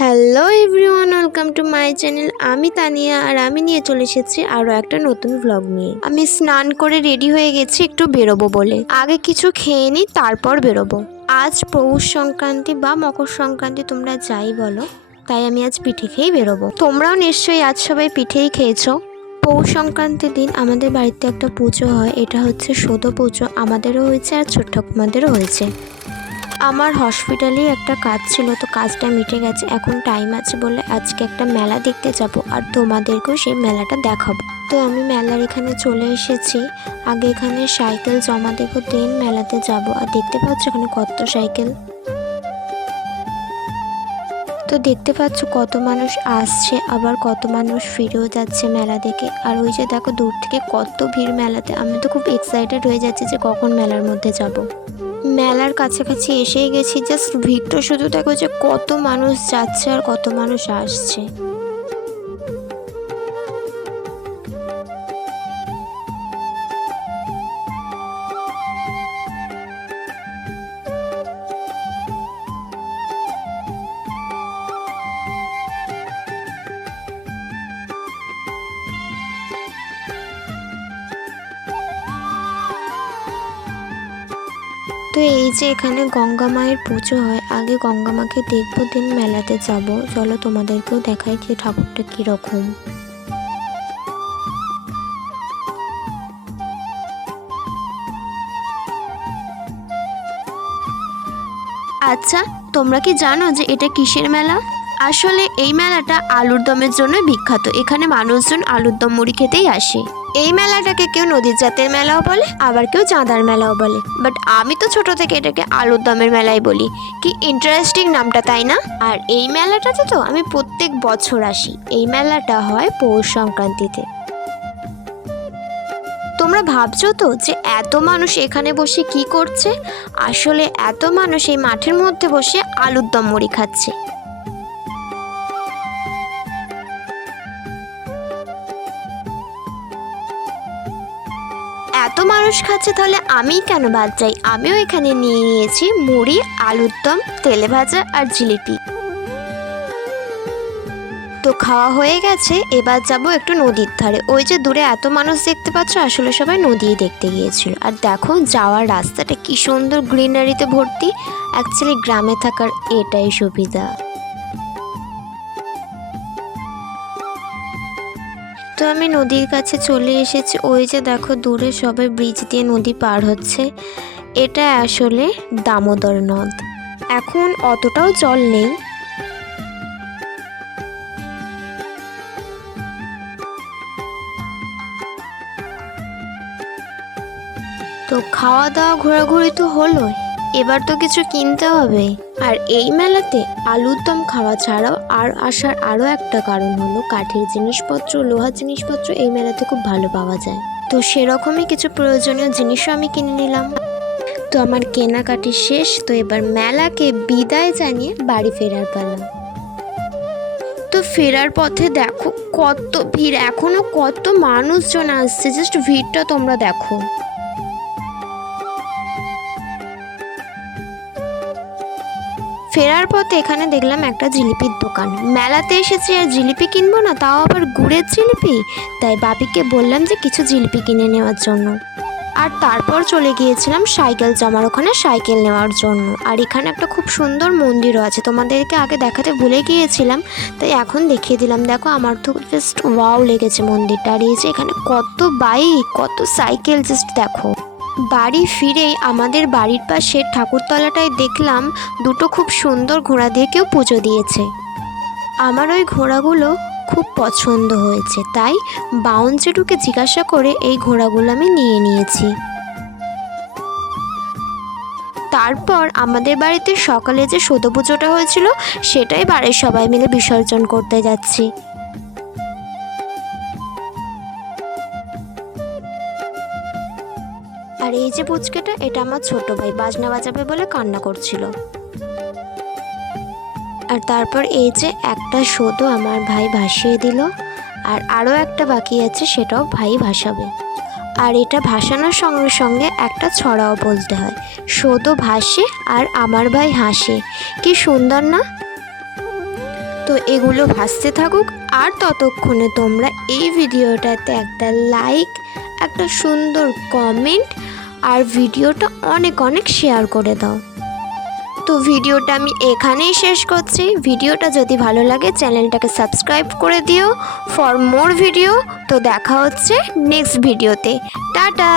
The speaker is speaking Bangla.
Hello everyone, welcome to my channel. আমি তানিয়া আর আমি নিয়ে চলে এসেছি আরও একটা নতুন ব্লগ নিয়ে। আমি স্নান করে রেডি হয়ে গেছি একটু বেরোবো বলে। আগে কিছু খেয়ে নিই, তারপর বেরোবো। আজ পৌষ সংক্রান্তি বা মকর সংক্রান্তি, তোমরা যাই বলো, তাই আমি আজ পিঠে খেয়েই বেরোবো। তোমরাও নিশ্চয়ই আজ সবাই পিঠেই খেয়েছো। পৌষ সংক্রান্তির দিন আমাদের বাড়িতে একটা পুজো হয়, এটা হচ্ছে সদ পুজো। আমাদেরও হয়েছে আর ছোট ঠাকুমাদেরও হয়েছে। আমার হসপিটালে একটা কাজ ছিল, তো কাজটা মিটে গেছে। এখন টাইম আছে বলে আজকে একটা মেলা দেখতে যাব আর তোমাদেরকেও সেই মেলাটা দেখাবো। তো আমি মেলার এখানে চলে এসেছি। আগে এখানে সাইকেল জমা দেবো, দেন মেলাতে যাব। আর দেখতে পাচ্ছ এখানে কত সাইকেল। তো দেখতে পাচ্ছ কত মানুষ আসছে, আবার কত মানুষ ফিরেও যাচ্ছে মেলা দেখে। আর ওই যে দেখো দূর থেকে কত ভিড় মেলাতে। আমি তো খুব এক্সাইটেড হয়ে যাচ্ছি যে কখন মেলার মধ্যে যাব। মেলার কাছাকাছি এসেই গেছি। জাস্ট ভিড়টা শুধু দেখো যে কত মানুষ যাচ্ছে আর কত মানুষ আসছে। তো এই যে এখানে গঙ্গা মায়ের পুজো হয়। আগে গঙ্গা মাকে দেখবো, দিন মেলাতে যাব। চলো তোমাদেরকেও দেখাই যে ঠাকুরটা কীরকম। আচ্ছা, তোমরা কি জানো যে এটা কিসের মেলা? আসলে এই মেলাটা আলুর দমের জন্য বিখ্যাত। এখানে মানুষজন আলুর দম মুড়ি খেতেই আসে। এই মেলাটাকে কেউ নদীর জাতের মেলাও বলে, আবার কেউ চাঁদার মেলাও বলে। বাট আমি তো ছোট থেকে এটাকে আলুর দমের মেলাই বলি। কি ইন্টারেস্টিং নামটা, তাই না? আর এই মেলাটাতে তো আমি প্রত্যেক বছর আসি। এই মেলাটা হয় পৌষ সংক্রান্তিতে। তোমরা ভাবছো তো যে এত মানুষ এখানে বসে কি করছে? আসলে এত মানুষ এই মাঠের মধ্যে বসে আলুর দম মুড়ি খাচ্ছে। এত মানুষ খাচ্ছে, তাহলে আমি কেন বাদ যাই? আমিও এখানে নিয়ে নিয়েছি মুড়ি, আলুর দম, তেলে ভাজা আর জিলিপি। তো খাওয়া হয়ে গেছে, এবার যাব একটু নদীর ধারে। ওই যে দূরে এত মানুষ দেখতে পাচ্ছ, আসলে সবাই নদী দেখতে গিয়েছিল। আর দেখো যাওয়ার রাস্তাটা কি সুন্দর গ্রিনারিতে ভর্তি। অ্যাকচুয়ালি গ্রামে থাকার এটাই সুবিধা। তো আমি নদীর কাছে চলে এসেছি। ওই যে দেখো দূরে সবাই ব্রিজ দিয়ে নদী পার হচ্ছে। এটা আসলে দামোদর নদ। এখন অতটাও জল নেই। তো খাওয়া দাওয়া ঘোরাঘুরি তো হলোই, এবার তো কিছু কিনতে হবে। আর এই মেলাতে আলুর দম খাওয়া ছাড়াও আর আসার আরও একটা কারণ হলো কাঠের জিনিসপত্র, লোহার জিনিসপত্র এই মেলাতে খুব ভালো পাওয়া যায়। তো সেরকমই কিছু প্রয়োজনীয় জিনিসও আমি কিনে নিলাম। তো আমার কেনাকাটি শেষ। তো এবার মেলাকে বিদায় জানিয়ে বাড়ি ফেরার পালা। তো ফেরার পথে দেখো কত ভিড়, এখনো কত মানুষজন আসছে। জাস্ট ভিড়টা তোমরা দেখো। ফেরার পথে এখানে দেখলাম একটা জিলিপির দোকান। মেলাতে এসেছি আর জিলিপি কিনবো না, তাও আবার গুড়ের জিলিপি। তাই বাপিকে বললাম যে কিছু জিলিপি কিনে নেওয়ার জন্য। আর তারপর চলে গিয়েছিলাম সাইকেল জমার ওখানে সাইকেল নেওয়ার জন্য। আর এখানে একটা খুব সুন্দর মন্দিরও আছে, তোমাদেরকে আগে দেখাতে ভুলে গিয়েছিলাম, তাই এখন দেখিয়ে দিলাম। দেখো আমার তো জাস্ট ওয়াও লেগেছে মন্দিরটা। আর এই যে এখানে কত বাইক, কত সাইকেল, জাস্ট দেখো। বাড়ি ফিরেই আমাদের বাড়ির পাশে ঠাকুরতলাটায় দেখলাম দুটো খুব সুন্দর ঘোড়া দিয়ে কেউ পুজো দিয়েছে। আমার ওই ঘোড়াগুলো খুব পছন্দ হয়েছে, তাই বাউনচেটুকে জিজ্ঞাসা করে এই ঘোড়াগুলো আমি নিয়ে নিয়েছি। তারপর আমাদের বাড়িতে সকালে যে সদ পুজোটা হয়েছিল, সেটাই বাড়ির সবাই মিলে বিসর্জন করতে যাচ্ছি। আর এই যে পুচকেটা, এটা আমার ছোট ভাই, বাজনা বাজাবে বলে কান্না করছিল। আর তারপর এই যে একটা সদও আমার ভাই ভাসিয়ে দিল। আর আরও একটা বাকি আছে, সেটাও ভাই ভাসাবে। আর এটা ভাসানোর সঙ্গে সঙ্গে একটা ছড়াও বলতে হয়, সদও ভাসে আর আমার ভাই হাসে। কি সুন্দর না? তো এগুলো ভাজতে থাকুক, আর ততক্ষণে তোমরা এই ভিডিওটাতে একটা লাইক, একটা সুন্দর কমেন্ট আর ভিডিওটা অনেক অনেক শেয়ার করে দাও। তো ভিডিওটা আমি এখানেই শেষ করছি। ভিডিওটা যদি ভালো লাগে চ্যানেলটাকে সাবস্ক্রাইব করে দিও ফর মোর ভিডিও। তো দেখা হচ্ছে নেক্সট ভিডিওতে। টাটা।